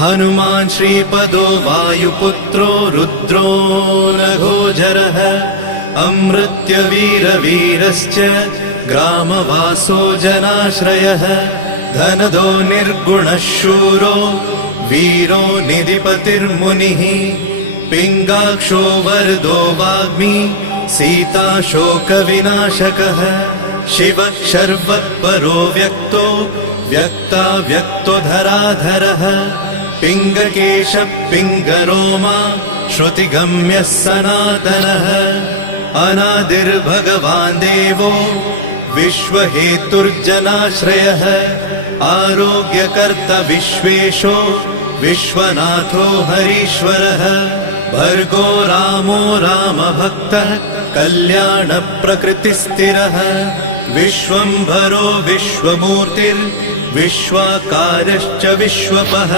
हनुमान् श्रीपदो वायुपुत्रो रुद्रो नघोजरः अमृत्यवीरवीरश्च ग्रामवासो जनाश्रयः धनदो निर्गुणः शूरो वीरो निधिपतिर्मुनिः पिङ्गाक्षो वरदो वाग्मी सीताशोकविनाशकः शिवः शर्वत्परो व्यक्तो व्यक्ताव्यक्तो धराधरः पिङ्गकेशः पिङ्गरोमा श्रुतिगम्यः सनातनः अनादिर्भगवान् देवो विश्वहेतुर्जनाश्रयः आरोग्यकर्ता विश्वेशो विश्वनाथो हरीश्वरः भर्गो रामो रामभक्तः कल्याणप्रकृतिस्थिरः विश्वम्भरो विश्वमूर्तिर्विश्वाकारश्च विश्वपः